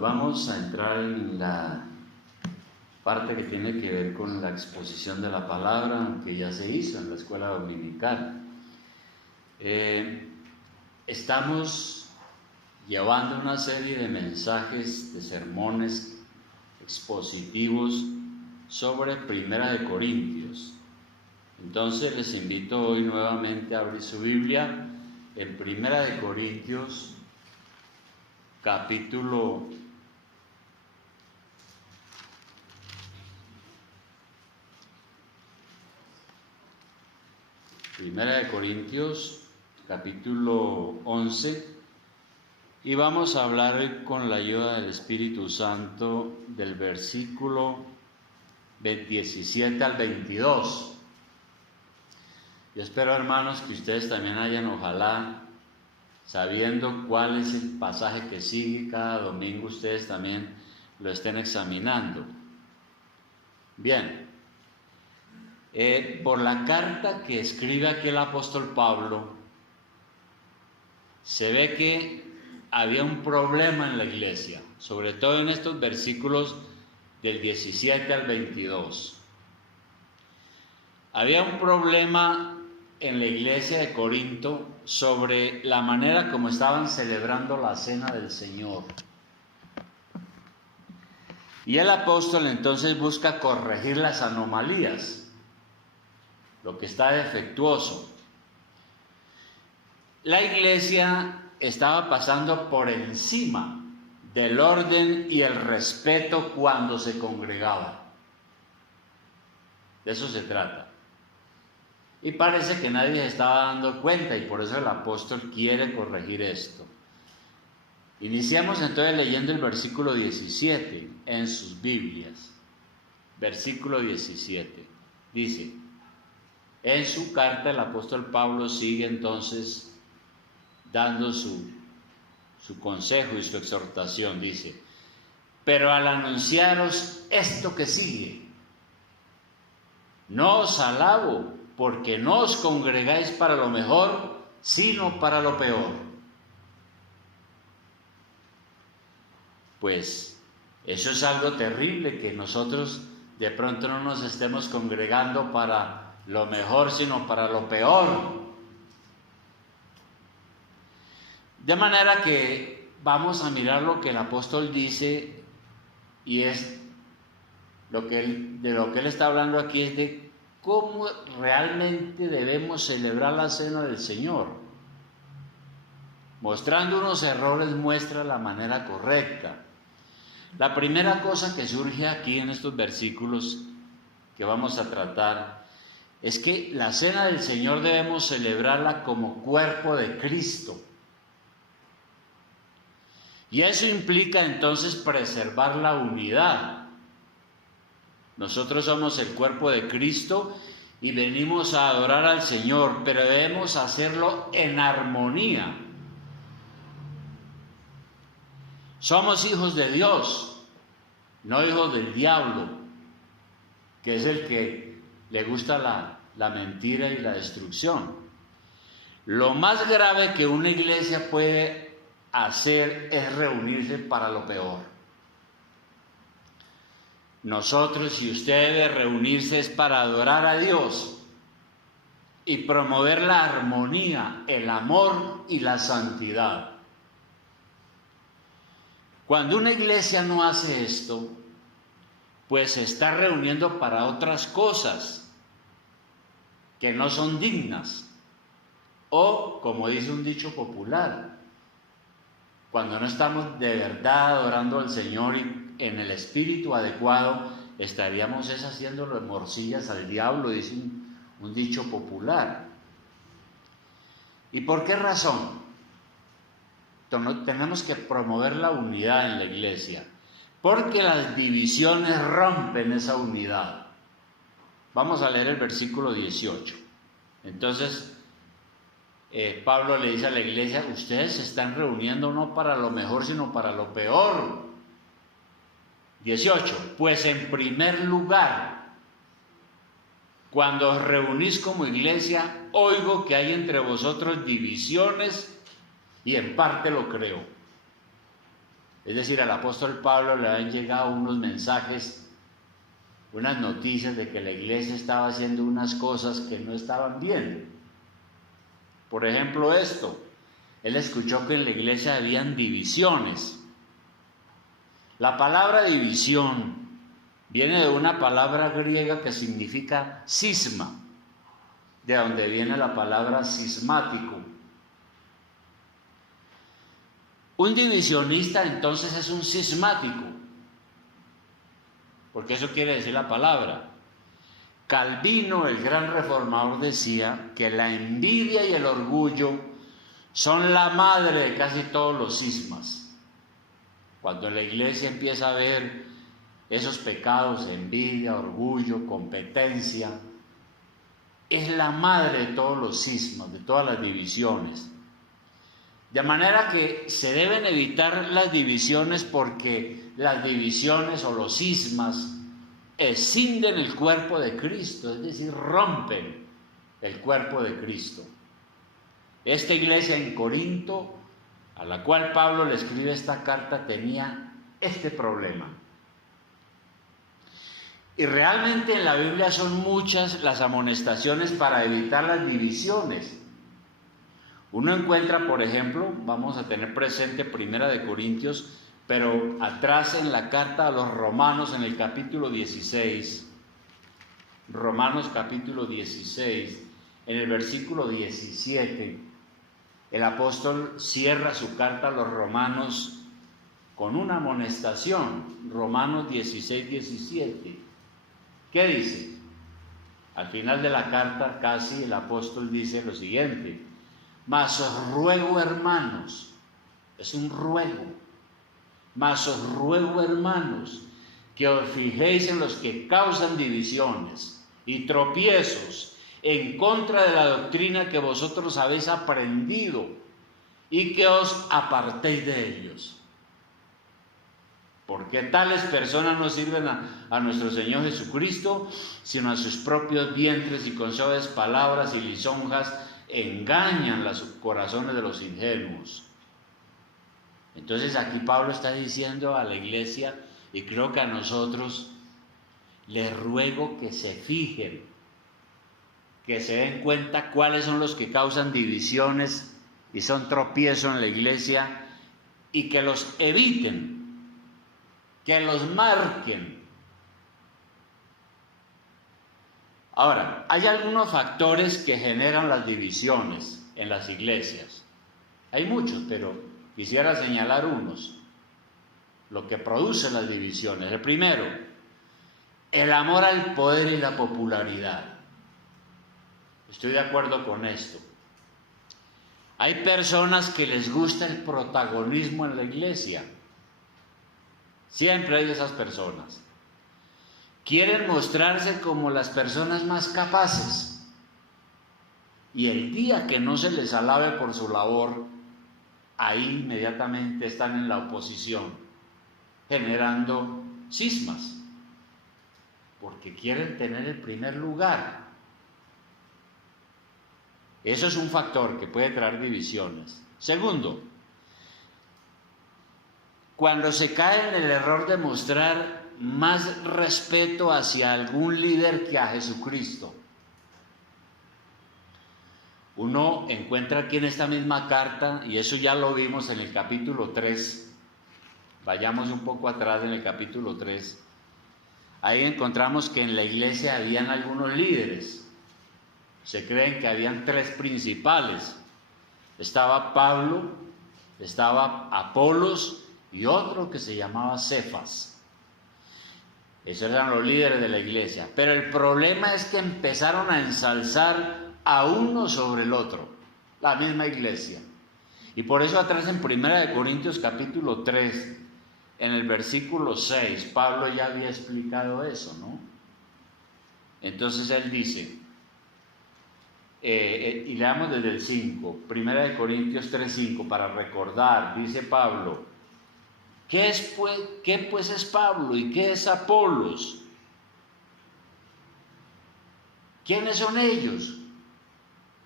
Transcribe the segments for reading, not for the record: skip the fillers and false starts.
vamos a entrar en la parte que tiene que ver con la exposición de la palabra que ya se hizo en la escuela dominical. Estamos llevando una serie de mensajes, de sermones expositivos sobre Primera de Corintios. Entonces les invito hoy nuevamente a abrir su Biblia en Primera de Corintios, capítulo 11, y vamos a hablar hoy con la ayuda del Espíritu Santo del versículo 17 al 22. Yo espero, hermanos, que ustedes también hayan, ojalá, sabiendo cuál es el pasaje que sigue cada domingo, ustedes también lo estén examinando. Bien, por la carta que escribe aquí el apóstol Pablo, se ve que había un problema en la iglesia, sobre todo en estos versículos del 17 al 22. Había un problema en la iglesia de Corinto sobre la manera como estaban celebrando la cena del Señor. Y el apóstol entonces busca corregir las anomalías, lo que está defectuoso. La iglesia estaba pasando por encima del orden y el respeto cuando se congregaba. De eso se trata. Y parece que nadie se estaba dando cuenta, y por eso el apóstol quiere corregir esto. Iniciamos entonces leyendo el versículo 17 en sus Biblias. Versículo 17. Dice, en su carta el apóstol Pablo sigue entonces dando su consejo y su exhortación. Dice, pero al anunciaros esto que sigue, no os alabo, porque no os congregáis para lo mejor, sino para lo peor. Pues eso es algo terrible, que nosotros de pronto no nos estemos congregando para lo mejor, sino para lo peor. De manera que vamos a mirar lo que el apóstol dice, y es de lo que él está hablando aquí es de cómo realmente debemos celebrar la cena del Señor. Mostrando unos errores muestra la manera correcta. La primera cosa que surge aquí en estos versículos que vamos a tratar es que la cena del Señor debemos celebrarla como cuerpo de Cristo. Y eso implica entonces preservar la unidad. Nosotros somos el cuerpo de Cristo y venimos a adorar al Señor, pero debemos hacerlo en armonía. Somos hijos de Dios, no hijos del diablo, que es el que le gusta la mentira y la destrucción. Lo más grave que una iglesia puede hacer es reunirse para lo peor. Nosotros y usted debe reunirse es para adorar a Dios y promover la armonía, el amor y la santidad. Cuando una iglesia no hace esto, pues se está reuniendo para otras cosas que no son dignas. O, como dice un dicho popular, cuando no estamos de verdad adorando al Señor y en el espíritu adecuado, estaríamos haciéndolo de morcillas al diablo, dice un dicho popular. ¿Y por qué razón? Tenemos que promover la unidad en la iglesia, porque las divisiones rompen esa unidad. Vamos a leer el versículo 18. Entonces, Pablo le dice a la iglesia, ustedes se están reuniendo no para lo mejor, sino para lo peor. 18. Pues en primer lugar, cuando os reunís como iglesia, oigo que hay entre vosotros divisiones, y en parte lo creo. Es decir, al apóstol Pablo le habían llegado unos mensajes, unas noticias de que la iglesia estaba haciendo unas cosas que no estaban bien. Por ejemplo, esto, él escuchó que en la iglesia habían divisiones. La palabra división viene de una palabra griega que significa cisma, de donde viene la palabra cismático. Un divisionista entonces es un cismático, porque eso quiere decir la palabra. Calvino, el gran reformador, decía que la envidia y el orgullo son la madre de casi todos los cismas. Cuando la iglesia empieza a ver esos pecados, envidia, orgullo, competencia, es la madre de todos los cismas, de todas las divisiones. De manera que se deben evitar las divisiones, porque las divisiones o los cismas escinden el cuerpo de Cristo, es decir, rompen el cuerpo de Cristo. Esta iglesia en Corinto, a la cual Pablo le escribe esta carta, tenía este problema. Y realmente en la Biblia son muchas las amonestaciones para evitar las divisiones. Uno encuentra, por ejemplo, vamos a tener presente 1 Corintios, pero atrás en la carta a los Romanos, en el capítulo 16, Romanos capítulo 16, en el versículo 17, el apóstol cierra su carta a los Romanos con una amonestación. Romanos 16, 17. ¿Qué dice? Al final de la carta casi el apóstol dice lo siguiente: mas os ruego, hermanos, es un ruego, mas os ruego, hermanos, que os fijéis en los que causan divisiones y tropiezos en contra de la doctrina que vosotros habéis aprendido, y que os apartéis de ellos. Porque tales personas no sirven a nuestro Señor Jesucristo, sino a sus propios vientres, y con suaves palabras y lisonjas engañan los corazones de los ingenuos. Entonces aquí Pablo está diciendo a la iglesia, y creo que a nosotros, les ruego que se fijen, que se den cuenta cuáles son los que causan divisiones y son tropiezos en la iglesia, y que los eviten, que los marquen. Ahora, hay algunos factores que generan las divisiones en las iglesias. Hay muchos, pero quisiera señalar unos. Lo que produce las divisiones. El primero, el amor al poder y la popularidad. Estoy de acuerdo con esto. Hay personas que les gusta el protagonismo en la iglesia. Siempre hay esas personas. Quieren mostrarse como las personas más capaces. Y el día que no se les alabe por su labor, ahí inmediatamente están en la oposición, generando cismas, porque quieren tener el primer lugar. Eso es un factor que puede traer divisiones. Segundo, cuando se cae en el error de mostrar más respeto hacia algún líder que a Jesucristo. Uno encuentra aquí en esta misma carta, y eso ya lo vimos en el capítulo 3, vayamos un poco atrás en el capítulo 3, ahí encontramos que en la iglesia habían algunos líderes. Se creen que habían tres principales. Estaba Pablo, estaba Apolos y otro que se llamaba Cefas. Esos eran los líderes de la iglesia. Pero el problema es que empezaron a ensalzar a uno sobre el otro, la misma iglesia. Y por eso atrás en 1 Corintios capítulo 3, en el versículo 6, Pablo ya había explicado eso, ¿no? Entonces él dice, y leamos desde el 5, 1 Corintios 3, 5, para recordar, dice Pablo, ¿qué pues es Pablo y qué es Apolos? ¿Quiénes son ellos?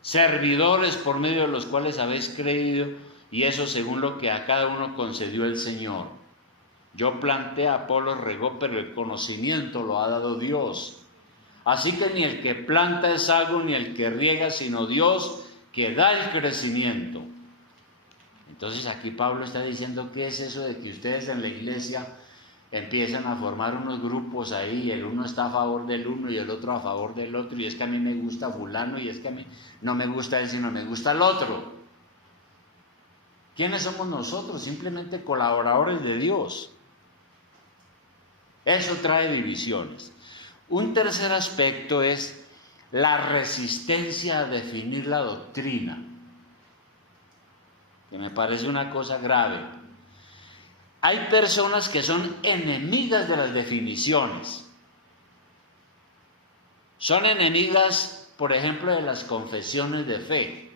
Servidores por medio de los cuales habéis creído, y eso según lo que a cada uno concedió el Señor. Yo planté, Apolo regó, pero el conocimiento lo ha dado Dios. Así que ni el que planta es algo, ni el que riega, sino Dios que da el crecimiento. Entonces aquí Pablo está diciendo, ¿qué es eso de que ustedes en la iglesia empiezan a formar unos grupos ahí, el uno está a favor del uno y el otro a favor del otro, y es que a mí me gusta fulano y es que a mí no me gusta él, sino me gusta el otro? ¿Quiénes somos nosotros? Simplemente colaboradores de Dios. Eso trae divisiones. Un tercer aspecto es la resistencia a definir la doctrina, que me parece una cosa grave. Hay personas que son enemigas de las definiciones. Son enemigas, por ejemplo, de las confesiones de fe.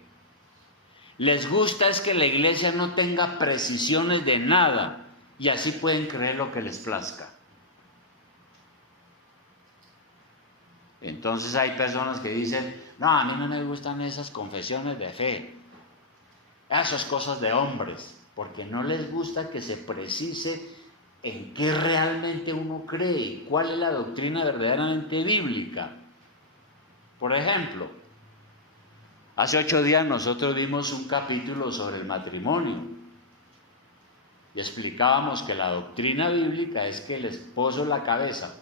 Les gusta es que la iglesia no tenga precisiones de nada y así pueden creer lo que les plazca. Entonces hay personas que dicen, no, a mí no me gustan esas confesiones de fe. Esas cosas de hombres. Porque no les gusta que se precise en qué realmente uno cree y cuál es la doctrina verdaderamente bíblica. Por ejemplo, hace 8 días nosotros vimos un capítulo sobre el matrimonio y explicábamos que la doctrina bíblica es que el esposo es la cabeza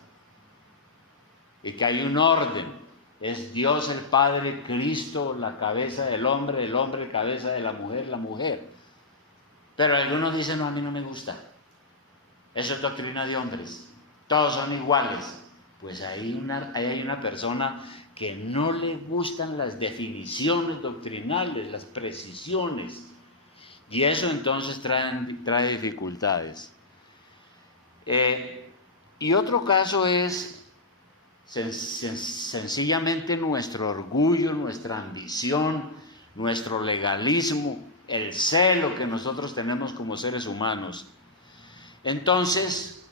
y que hay un orden. Es Dios el Padre, Cristo la cabeza del hombre, el hombre cabeza de la mujer. Pero algunos dicen, no, a mí no me gusta. Eso es doctrina de hombres. Todos son iguales. Pues ahí hay una persona que no le gustan las definiciones doctrinales, las precisiones. Y eso entonces trae dificultades. Y otro caso es sencillamente nuestro orgullo, nuestra ambición, nuestro legalismo, el celo que nosotros tenemos como seres humanos. Entonces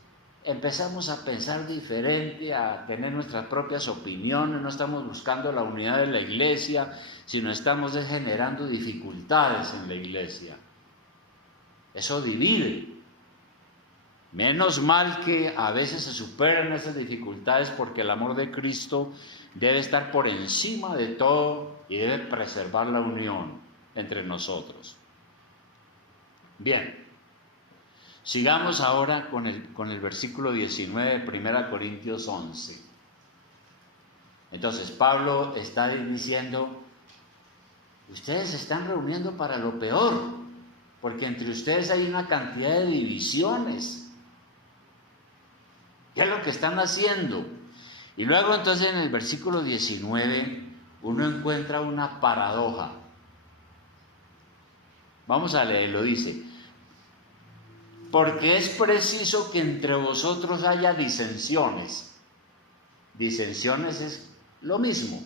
empezamos a pensar diferente, a tener nuestras propias opiniones, no estamos buscando la unidad de la iglesia, sino estamos generando dificultades en la iglesia. Eso divide. Menos mal que a veces se superan esas dificultades porque el amor de Cristo debe estar por encima de todo y debe preservar la unión entre nosotros. Bien, sigamos ahora con el versículo 19 de 1 Corintios 11. Entonces Pablo está diciendo, ustedes se están reuniendo para lo peor, porque entre ustedes hay una cantidad de divisiones. ¿Qué es lo que están haciendo? Y luego entonces en el versículo 19 uno encuentra una paradoja. Vamos a leerlo, dice, porque es preciso que entre vosotros haya disensiones. Disensiones es lo mismo.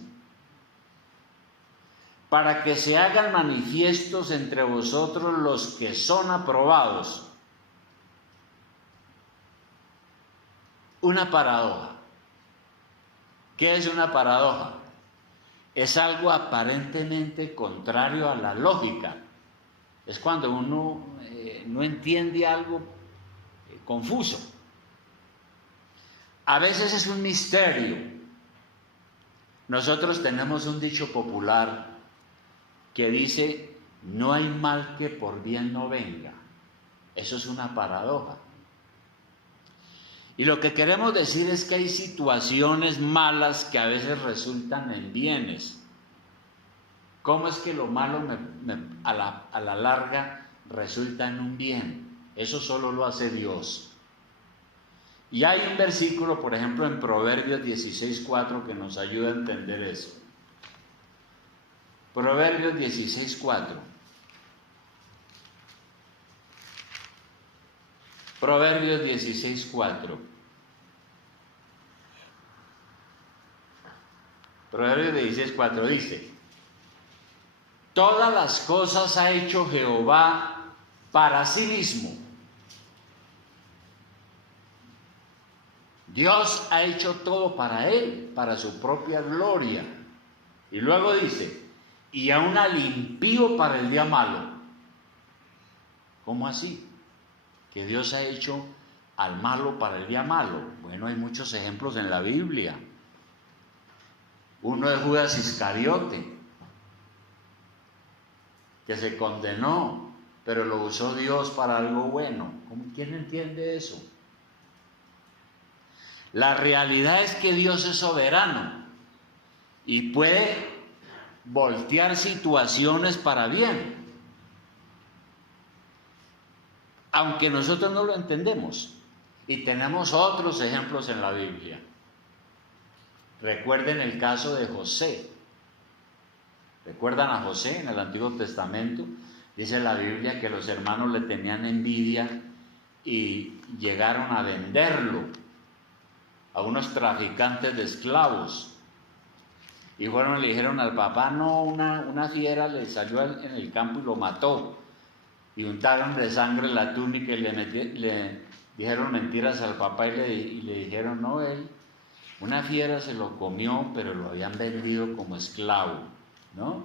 Para que se hagan manifiestos entre vosotros los que son aprobados. Una paradoja. ¿Qué es una paradoja? Es algo aparentemente contrario a la lógica. Es cuando uno no entiende algo confuso. A veces es un misterio. Nosotros tenemos un dicho popular que dice, no hay mal que por bien no venga. Eso es una paradoja. Y lo que queremos decir es que hay situaciones malas que a veces resultan en bienes. ¿Cómo es que lo malo a la larga resulta en un bien? Eso solo lo hace Dios. Y hay un versículo, por ejemplo, en Proverbios 16:4 que nos ayuda a entender eso. Proverbios 16:4. Proverbios 16:4. Proverbios 16:4 dice, todas las cosas ha hecho Jehová para sí mismo. Dios ha hecho todo para Él, para su propia gloria. Y luego dice, y aún al impío para el día malo. ¿Cómo así? Que Dios ha hecho al malo para el día malo. Bueno, hay muchos ejemplos en la Biblia. Uno es Judas Iscariote, que se condenó, pero lo usó Dios para algo bueno. ¿Quién entiende eso? La realidad es que Dios es soberano y puede voltear situaciones para bien, aunque nosotros no lo entendemos. Y tenemos otros ejemplos en la Biblia. Recuerden el caso de José. ¿Recuerdan a José en el Antiguo Testamento? Dice la Biblia que los hermanos le tenían envidia y llegaron a venderlo a unos traficantes de esclavos. Y fueron y le dijeron al papá, no, una fiera le salió en el campo y lo mató. Y untaron de sangre la túnica y le dijeron mentiras al papá y le dijeron, no, una fiera se lo comió, pero lo habían vendido como esclavo, ¿no?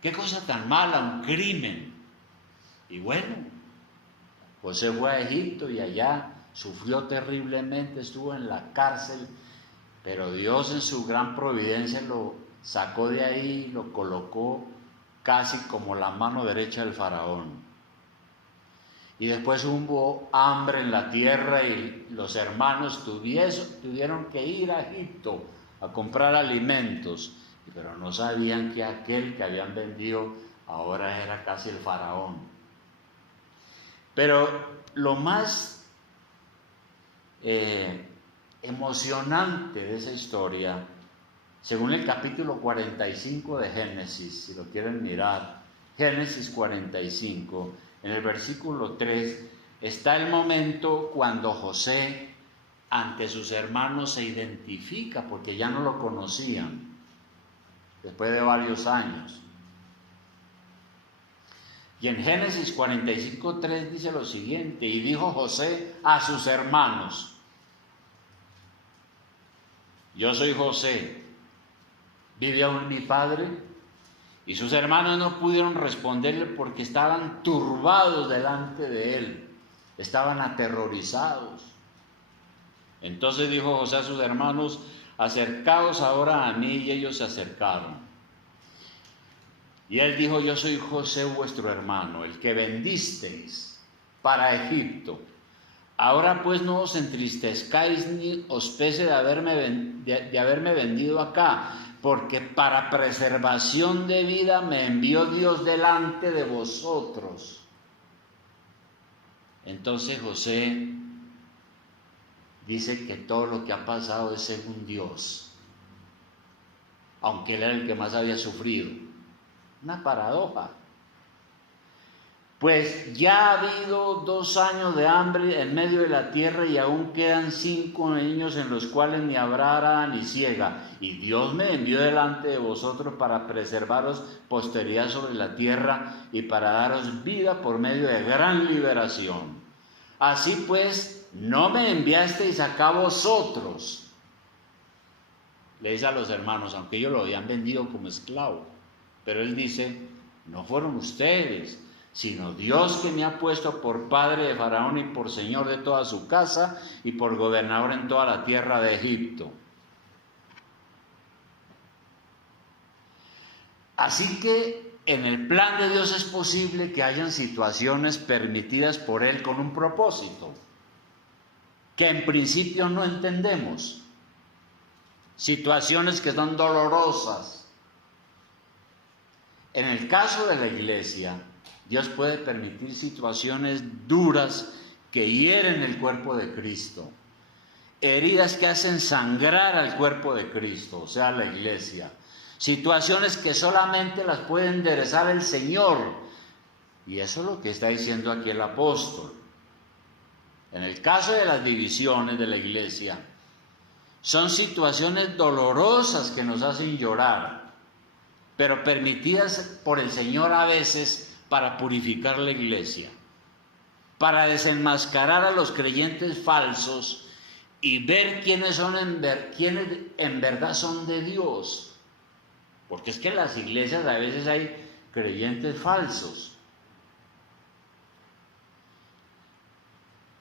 Qué cosa tan mala, un crimen. Y bueno, José fue a Egipto y allá sufrió terriblemente, estuvo en la cárcel, pero Dios en su gran providencia lo sacó de ahí y lo colocó casi como la mano derecha del faraón. Y después hubo hambre en la tierra y los hermanos tuvieron que ir a Egipto a comprar alimentos, pero no sabían que aquel que habían vendido ahora era casi el faraón. Pero lo más emocionante de esa historia, según el capítulo 45 de Génesis, si lo quieren mirar, Génesis 45, en el versículo 3, está el momento cuando José ante sus hermanos se identifica, porque ya no lo conocían, después de varios años. Y en Génesis 45, 3 dice lo siguiente, y dijo José a sus hermanos, yo soy José, ¿vive aún mi padre? Y sus hermanos no pudieron responderle porque estaban turbados delante de él, estaban aterrorizados. Entonces dijo José a sus hermanos, acercaos ahora a mí, y ellos se acercaron. Y él dijo, yo soy José vuestro hermano, el que vendisteis para Egipto. Ahora pues no os entristezcáis ni os pese de haberme vendido acá, porque para preservación de vida me envió Dios delante de vosotros. Entonces José dice que todo lo que ha pasado es según Dios, aunque él era el que más había sufrido. Una paradoja. Pues ya ha habido 2 años de hambre en medio de la tierra y aún quedan 5 años en los cuales ni habrá arada ni siega. Y Dios me envió delante de vosotros para preservaros posteridad sobre la tierra y para daros vida por medio de gran liberación. Así pues, no me enviasteis acá vosotros, le dice a los hermanos, aunque ellos lo habían vendido como esclavo. Pero él dice, no fueron ustedes, sino Dios que me ha puesto por padre de Faraón y por señor de toda su casa y por gobernador en toda la tierra de Egipto. Así que en el plan de Dios es posible que hayan situaciones permitidas por Él con un propósito, que en principio no entendemos. Situaciones que son dolorosas. En el caso de la iglesia, Dios puede permitir situaciones duras que hieren el cuerpo de Cristo, heridas que hacen sangrar al cuerpo de Cristo, o sea, la iglesia, situaciones que solamente las puede enderezar el Señor, y eso es lo que está diciendo aquí el apóstol. En el caso de las divisiones de la iglesia, son situaciones dolorosas que nos hacen llorar, pero permitidas por el Señor a veces para purificar la iglesia, para desenmascarar a los creyentes falsos y ver quiénes en verdad son de Dios. Porque es que en las iglesias a veces hay creyentes falsos.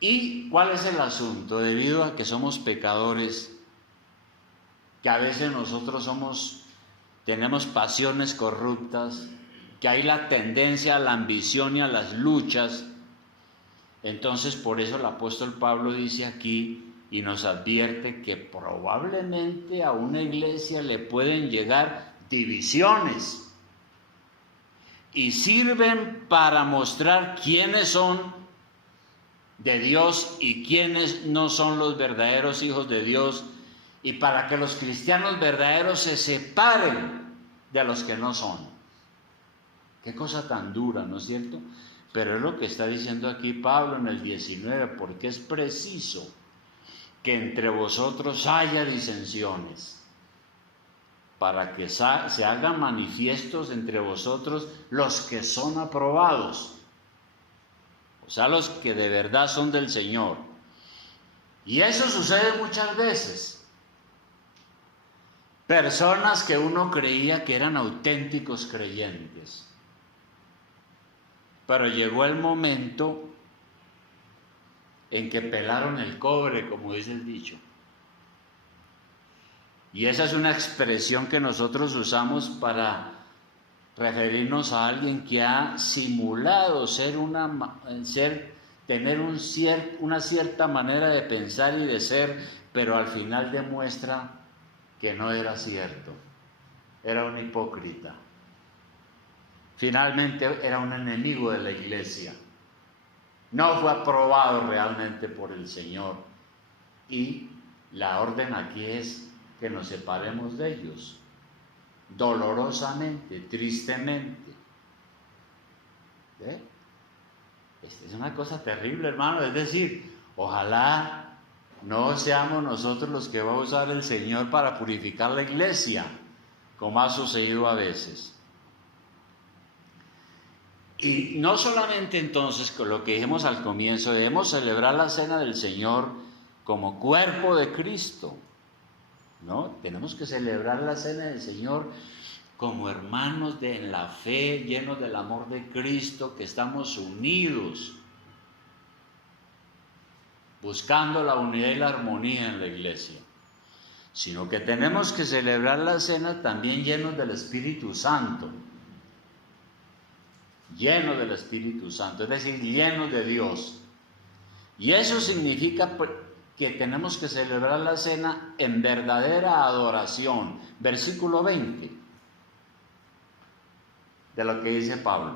¿Y cuál es el asunto? Debido a que somos pecadores, que a veces nosotros tenemos pasiones corruptas, que hay la tendencia a la ambición y a las luchas. Entonces, por eso el apóstol Pablo dice aquí y nos advierte que probablemente a una iglesia le pueden llegar divisiones y sirven para mostrar quiénes son de Dios y quiénes no son los verdaderos hijos de Dios, y para que los cristianos verdaderos se separen de los que no son. Qué cosa tan dura, ¿no es cierto? Pero es lo que está diciendo aquí Pablo en el 19, porque es preciso que entre vosotros haya disensiones, para que se hagan manifiestos entre vosotros los que son aprobados, o sea, los que de verdad son del Señor. Y eso sucede muchas veces. Personas que uno creía que eran auténticos creyentes, pero llegó el momento en que pelaron el cobre, como dice el dicho. Y esa es una expresión que nosotros usamos para referirnos a alguien que ha simulado tener una cierta manera de pensar y de ser, pero al final demuestra que no era cierto. Era un hipócrita. Finalmente era un enemigo de la iglesia. No fue aprobado realmente por el Señor. Y la orden aquí es que nos separemos de ellos, dolorosamente, tristemente. ¿Ve? Esta es una cosa terrible, hermano. Es decir, ojalá no seamos nosotros los que va a usar el Señor para purificar la iglesia, como ha sucedido a veces. Y no solamente entonces, con lo que dijimos al comienzo, debemos celebrar la cena del Señor como cuerpo de Cristo, ¿no? Tenemos que celebrar la cena del Señor como hermanos en la fe, llenos del amor de Cristo, que estamos unidos, buscando la unidad y la armonía en la iglesia. Sino que tenemos que celebrar la cena también llenos del Espíritu Santo. Llenos del Espíritu Santo, es decir, llenos de Dios. Y eso significa que tenemos que celebrar la cena en verdadera adoración. Versículo 20 de lo que dice Pablo.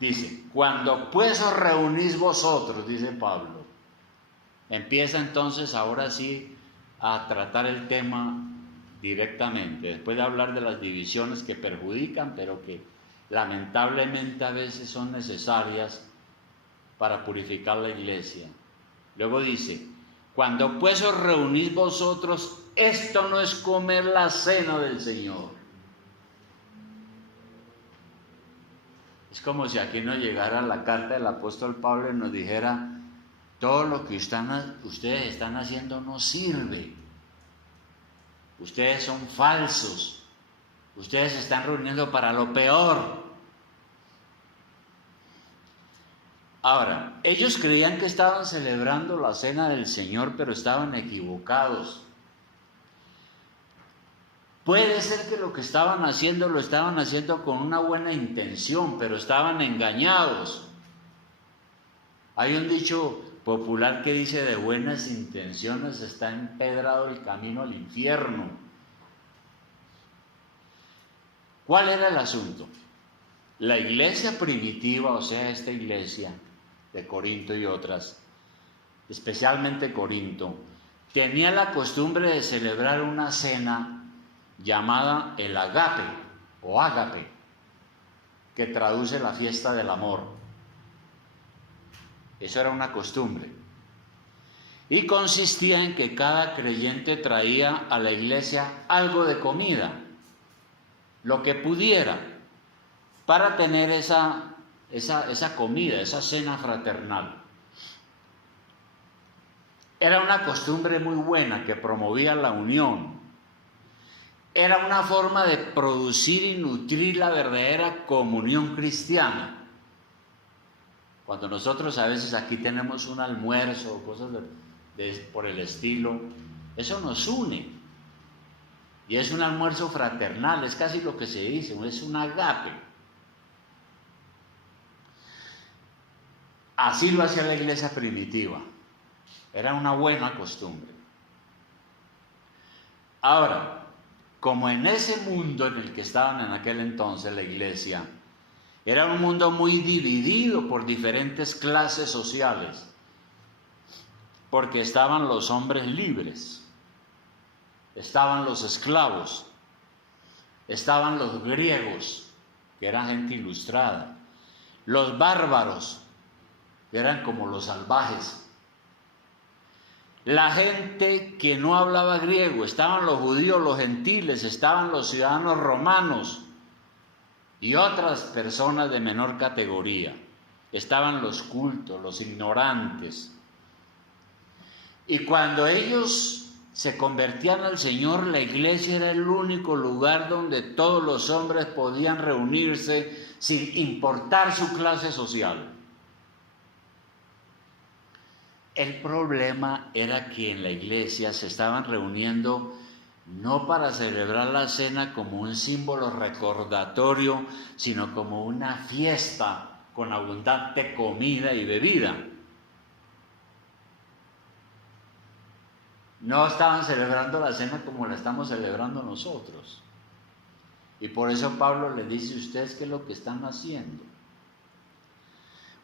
Dice, cuando pues os reunís vosotros, dice Pablo. Empieza entonces ahora sí a tratar el tema directamente, después de hablar de las divisiones que perjudican, pero que lamentablemente a veces son necesarias para purificar la iglesia. Luego dice, cuando pues os reunís vosotros, esto no es comer la cena del Señor. Es como si aquí nos llegara la carta del apóstol Pablo y nos dijera, todo lo que ustedes están haciendo no sirve. Ustedes son falsos. Ustedes se están reuniendo para lo peor. Ahora, ellos creían que estaban celebrando la cena del Señor, pero estaban equivocados. Puede ser que lo que estaban haciendo lo estaban haciendo con una buena intención, pero estaban engañados. Hay un dicho popular que dice, de buenas intenciones está empedrado el camino al infierno. ¿Cuál era el asunto? La iglesia primitiva, o sea, esta iglesia de Corinto y otras, especialmente Corinto, tenía la costumbre de celebrar una cena llamada el agape o ágape, que traduce la fiesta del amor. Eso era una costumbre. Y consistía en que cada creyente traía a la iglesia algo de comida, lo que pudiera, para tener esa comida, esa cena fraternal. Era una costumbre muy buena que promovía la unión. Era una forma de producir y nutrir la verdadera comunión cristiana. Cuando nosotros a veces aquí tenemos un almuerzo o cosas por el estilo, eso nos une. Y es un almuerzo fraternal, es casi lo que se dice, es un agape. Así lo hacía la iglesia primitiva. Era una buena costumbre. Ahora, como en ese mundo en el que estaban en aquel entonces la iglesia, era un mundo muy dividido por diferentes clases sociales, porque estaban los hombres libres, estaban los esclavos, estaban los griegos, que eran gente ilustrada, los bárbaros, que eran como los salvajes, la gente que no hablaba griego, estaban los judíos, los gentiles, estaban los ciudadanos romanos y otras personas de menor categoría, estaban los cultos, los ignorantes. Y cuando ellos se convertían al Señor, la iglesia era el único lugar donde todos los hombres podían reunirse sin importar su clase social. El problema era que en la iglesia se estaban reuniendo no para celebrar la cena como un símbolo recordatorio, sino como una fiesta con abundante comida y bebida. No estaban celebrando la cena como la estamos celebrando nosotros. Y por eso Pablo le dice: ¿ustedes qué es lo que están haciendo?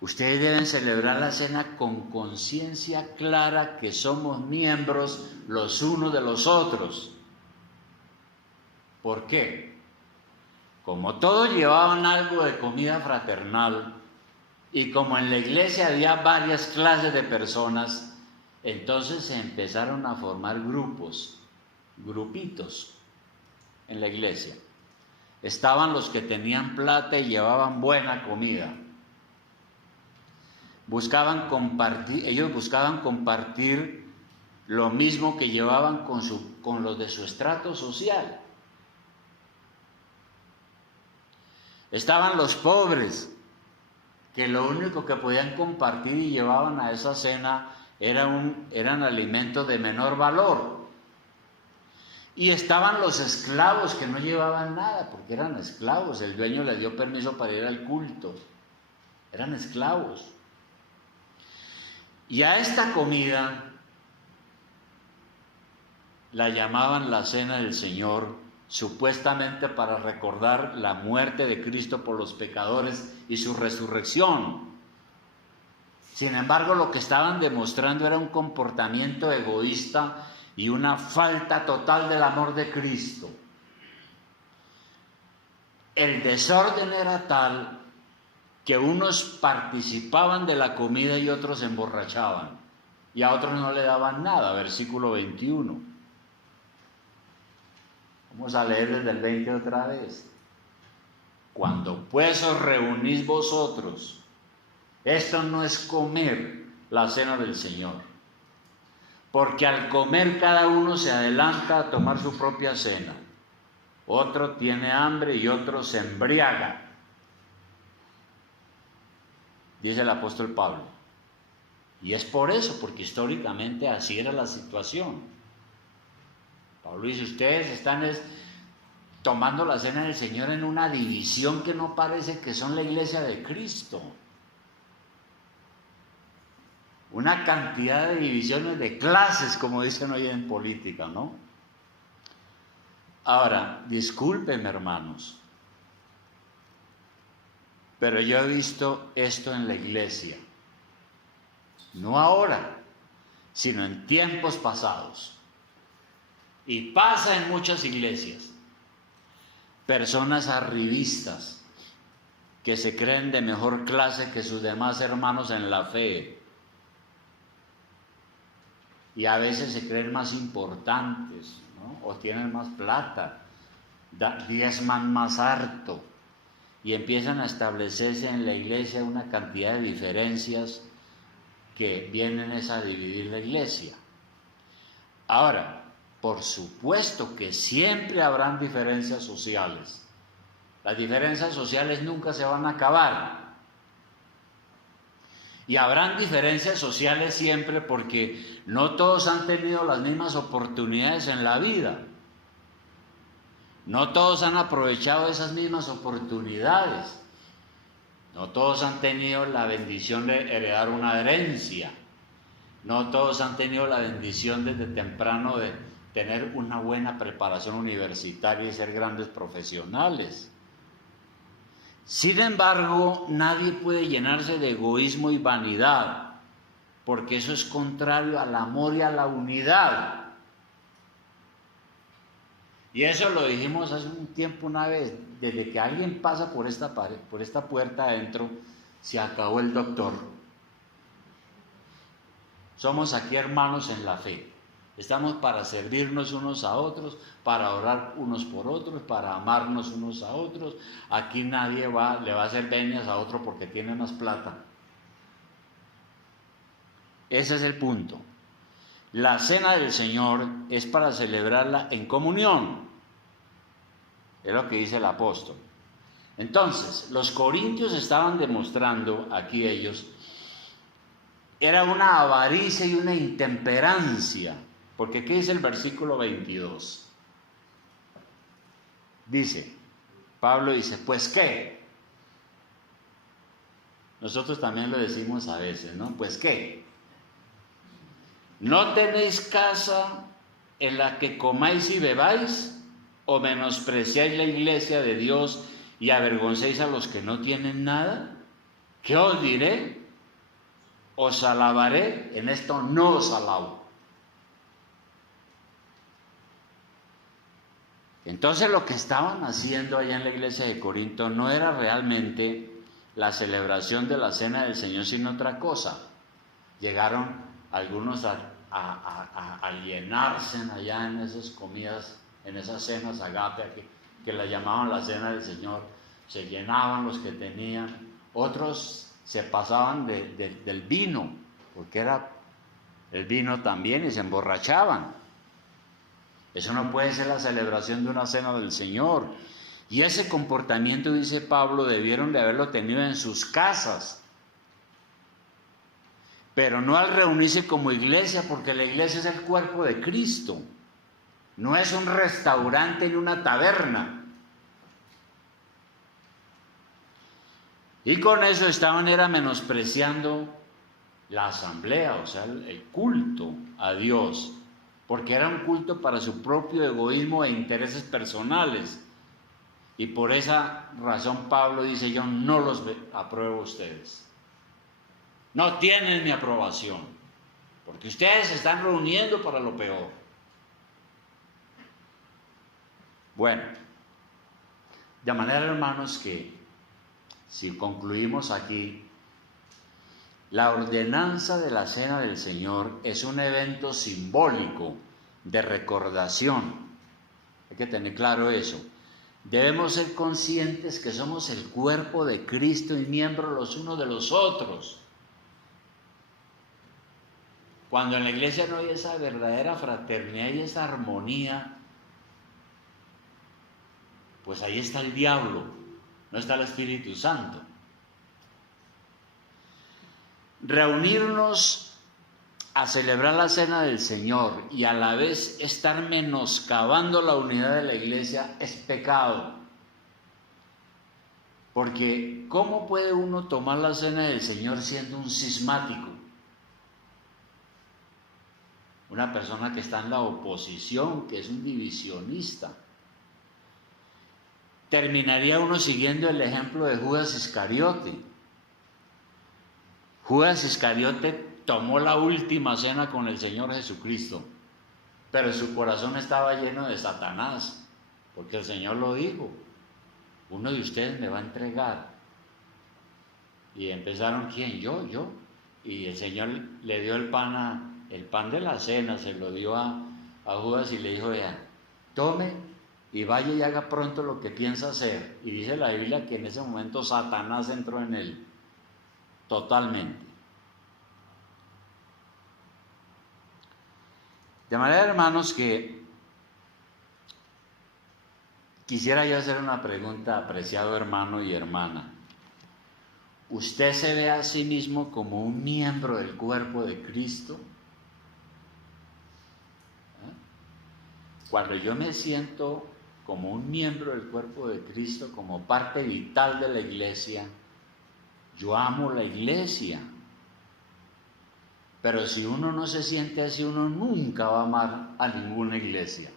Ustedes deben celebrar la cena con conciencia clara que somos miembros los unos de los otros. ¿Por qué? Como todos llevaban algo de comida fraternal y como en la iglesia había varias clases de personas, entonces se empezaron a formar grupitos en la iglesia. Estaban los que tenían plata y llevaban buena comida. Ellos buscaban compartir lo mismo que llevaban con los de su estrato social. Estaban los pobres, que lo único que podían compartir y llevaban a esa cena eran alimentos de menor valor. Y estaban los esclavos que no llevaban nada, porque eran esclavos. El dueño les dio permiso para ir al culto. Eran esclavos. Y a esta comida la llamaban la Cena del Señor, supuestamente para recordar la muerte de Cristo por los pecadores y su resurrección. Sin embargo, lo que estaban demostrando era un comportamiento egoísta y una falta total del amor de Cristo. El desorden era tal que unos participaban de la comida y otros se emborrachaban, y a otros no le daban nada. Versículo 21. Vamos a leer desde el 20 otra vez. Cuando pues os reunís vosotros, esto no es comer la cena del Señor, porque al comer cada uno se adelanta a tomar su propia cena. Otro tiene hambre y otro se embriaga, dice el apóstol Pablo. Y es por eso, porque históricamente así era la situación. Pablo dice: ustedes están tomando la cena del Señor en una división que no parece que son la iglesia de Cristo. Una cantidad de divisiones de clases, como dicen hoy en política, ¿no? Ahora, discúlpenme, hermanos, pero yo he visto esto en la iglesia, no ahora, sino en tiempos pasados. Y pasa en muchas iglesias. Personas arribistas que se creen de mejor clase que sus demás hermanos en la fe. Y a veces se creen más importantes, ¿no? O tienen más plata, diezman más harto. Y empiezan a establecerse en la iglesia una cantidad de diferencias que vienen a dividir la iglesia. Ahora, por supuesto que siempre habrán diferencias sociales. Las diferencias sociales nunca se van a acabar. Y habrán diferencias sociales siempre porque no todos han tenido las mismas oportunidades en la vida. No todos han aprovechado esas mismas oportunidades. No todos han tenido la bendición de heredar una herencia. No todos han tenido la bendición desde temprano de tener una buena preparación universitaria y ser grandes profesionales. Sin embargo, nadie puede llenarse de egoísmo y vanidad, porque eso es contrario al amor y a la unidad. Y eso lo dijimos hace un tiempo una vez, desde que alguien pasa por esta puerta adentro, se acabó el doctor. Somos aquí hermanos en la fe. Estamos para servirnos unos a otros, para orar unos por otros, para amarnos unos a otros. Aquí nadie le va a hacer veñas a otro porque tiene más plata. Ese es el punto. La cena del Señor es para celebrarla en comunión. Es lo que dice el apóstol. Entonces, los corintios estaban demostrando, aquí ellos, era una avaricia y una intemperancia. Porque ¿qué dice el versículo 22? Pablo dice, ¿pues qué? Nosotros también lo decimos a veces, ¿no? ¿Pues qué? ¿No tenéis casa en la que comáis y bebáis? ¿O menospreciáis la iglesia de Dios y avergoncéis a los que no tienen nada? ¿Qué os diré? ¿Os alabaré? En esto no os alabo. Entonces lo que estaban haciendo allá en la iglesia de Corinto no era realmente la celebración de la cena del Señor, sino otra cosa. Llegaron algunos a llenarse allá en esas comidas, en esas cenas agape, que la llamaban la cena del Señor. Se llenaban los que tenían, otros se pasaban del vino, porque era el vino también, y se emborrachaban. Eso no puede ser la celebración de una cena del Señor. Y ese comportamiento, dice Pablo, debieron de haberlo tenido en sus casas. Pero no al reunirse como iglesia, porque la iglesia es el cuerpo de Cristo. No es un restaurante ni una taberna. Y con eso estaban menospreciando la asamblea, o sea, el culto a Dios. Porque era un culto para su propio egoísmo e intereses personales. Y por esa razón Pablo dice, yo no los apruebo a ustedes. No tienen mi aprobación, porque ustedes se están reuniendo para lo peor. Bueno, de manera, hermanos, que si concluimos aquí, la ordenanza de la cena del Señor es un evento simbólico de recordación. Hay que tener claro eso. Debemos ser conscientes que somos el cuerpo de Cristo y miembros los unos de los otros. Cuando en la iglesia no hay esa verdadera fraternidad y esa armonía, pues ahí está el diablo, no está el Espíritu Santo. Reunirnos a celebrar la cena del Señor y a la vez estar menoscabando la unidad de la iglesia es pecado. Porque ¿cómo puede uno tomar la cena del Señor siendo un cismático? Una persona que está en la oposición, que es un divisionista. Terminaría uno siguiendo el ejemplo de Judas Iscariote. Judas Iscariote tomó la última cena con el Señor Jesucristo, pero su corazón estaba lleno de Satanás, porque el Señor lo dijo, uno de ustedes me va a entregar. Y empezaron, ¿quién? Yo. Y el Señor le dio el pan de la cena, se lo dio a Judas y le dijo, vean, tome y vaya y haga pronto lo que piensa hacer. Y dice la Biblia que en ese momento Satanás entró en él. Totalmente. De manera, hermanos, que quisiera yo hacer una pregunta, apreciado hermano y hermana. ¿usted se ve a sí mismo como un miembro del cuerpo de Cristo? Cuando yo me siento como un miembro del cuerpo de Cristo, como parte vital de la iglesia, yo amo la iglesia. Pero si uno no se siente así, uno nunca va a amar a ninguna iglesia.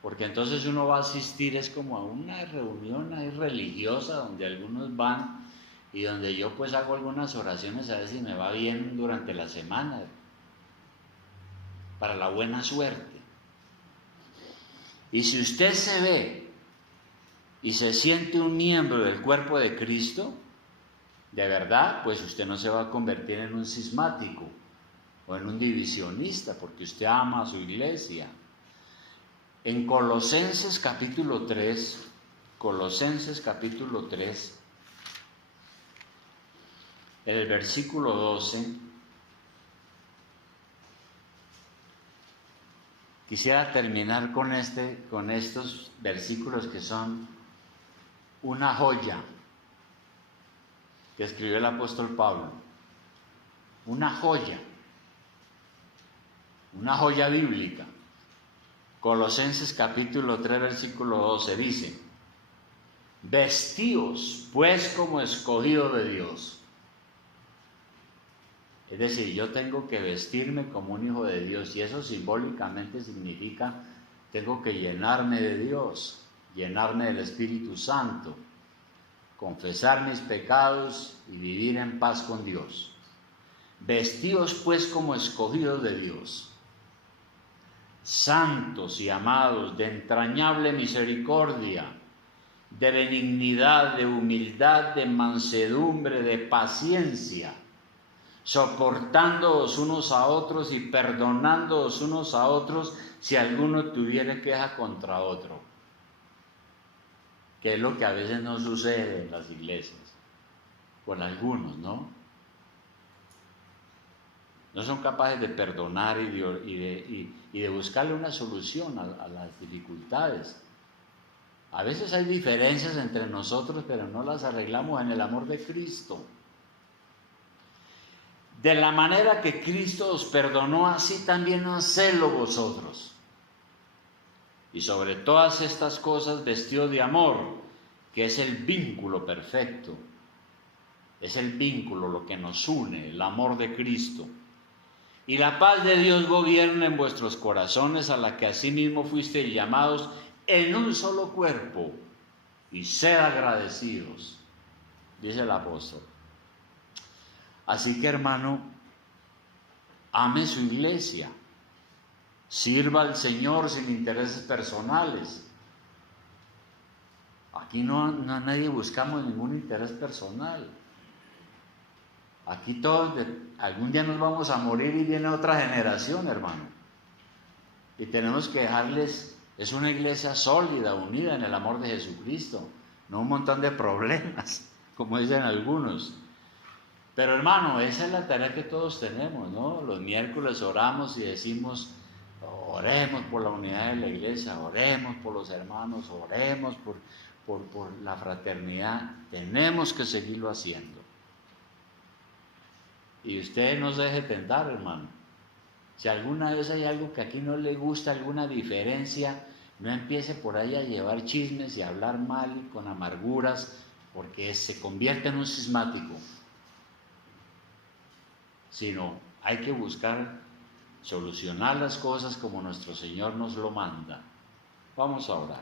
Porque entonces uno va a asistir, es como a una reunión ahí religiosa donde algunos van y donde yo pues hago algunas oraciones a ver si me va bien durante la semana, para la buena suerte. Y si usted se ve y se siente un miembro del cuerpo de Cristo, de verdad, pues usted no se va a convertir en un cismático o en un divisionista, porque usted ama a su iglesia. En Colosenses capítulo 3, en el versículo 12, quisiera terminar con estos versículos que son una joya que escribió el apóstol Pablo. Una joya bíblica. Colosenses capítulo 3, versículo 12 dice: vestíos pues como escogidos de Dios. Es decir, yo tengo que vestirme como un hijo de Dios, y eso simbólicamente significa tengo que llenarme de Dios, llenarme del Espíritu Santo, confesar mis pecados y vivir en paz con Dios. Vestíos pues como escogidos de Dios, santos y amados, de entrañable misericordia, de benignidad, de humildad, de mansedumbre, de paciencia, soportándoos unos a otros y perdonándoos unos a otros si alguno tuviera queja contra otro, que es lo que a veces no sucede en las iglesias, con algunos, ¿no? No son capaces de perdonar y de buscarle una solución a las dificultades. A veces hay diferencias entre nosotros, pero no las arreglamos en el amor de Cristo. De la manera que Cristo os perdonó, así también hacedlo vosotros. Y sobre todas estas cosas vestidos de amor, que es el vínculo perfecto. Es el vínculo lo que nos une, el amor de Cristo. Y la paz de Dios gobierna en vuestros corazones, a la que asimismo fuisteis llamados en un solo cuerpo, y sed agradecidos, dice el apóstol. Así que, hermano, ame su iglesia, sirva al Señor sin intereses personales. Aquí no nadie buscamos ningún interés personal. Aquí todos, algún día nos vamos a morir y viene otra generación, hermano. Y tenemos que dejarles, es una iglesia sólida, unida en el amor de Jesucristo, no un montón de problemas, como dicen algunos. Pero hermano, esa es la tarea que todos tenemos, ¿no? Los miércoles oramos y decimos, oremos por la unidad de la iglesia, oremos por los hermanos, oremos por la fraternidad. Tenemos que seguirlo haciendo. Y usted no se deje tentar, hermano. Si alguna vez hay algo que aquí no le gusta, alguna diferencia, no empiece por ahí a llevar chismes y a hablar mal con amarguras, porque se convierte en un cismático. Sino hay que buscar solucionar las cosas como nuestro Señor nos lo manda. Vamos a orar.